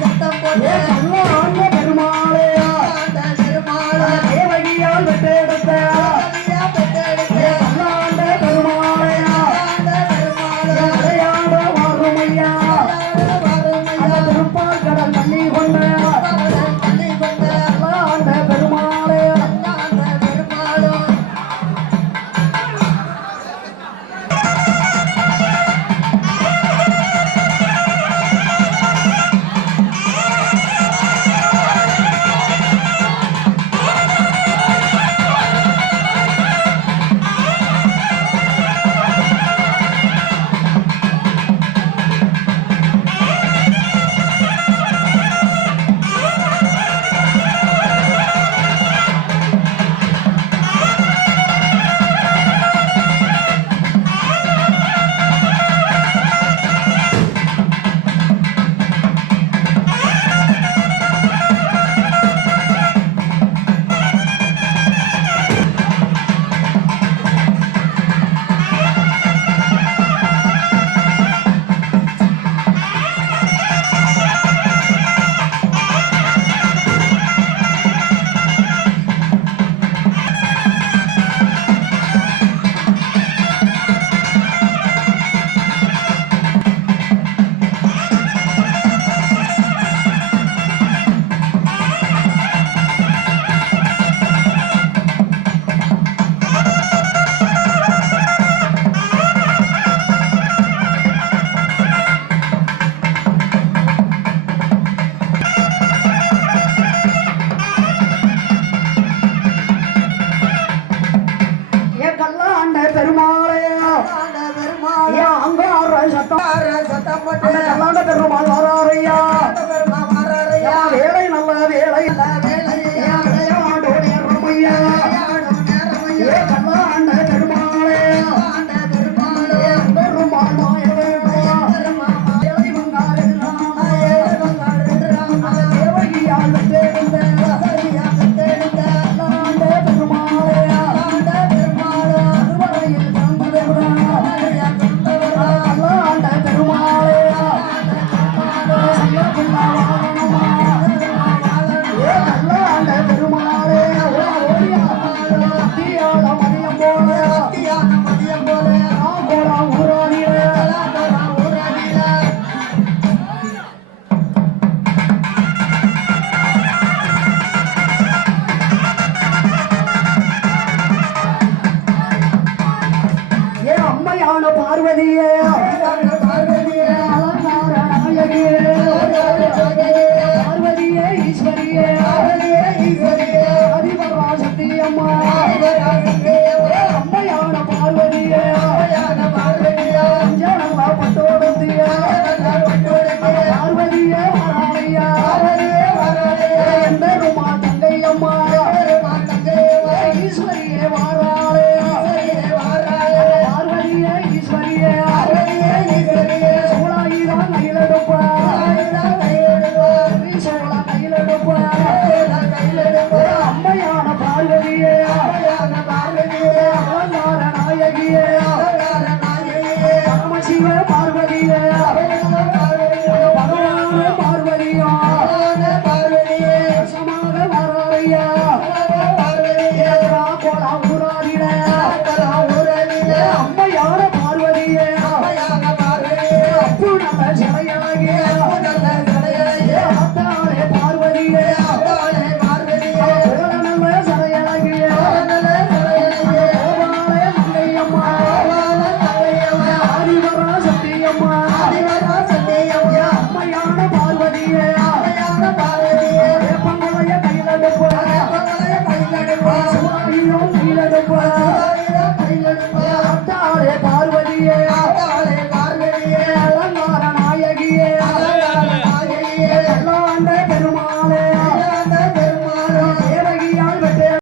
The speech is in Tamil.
சத்தம் போட்டு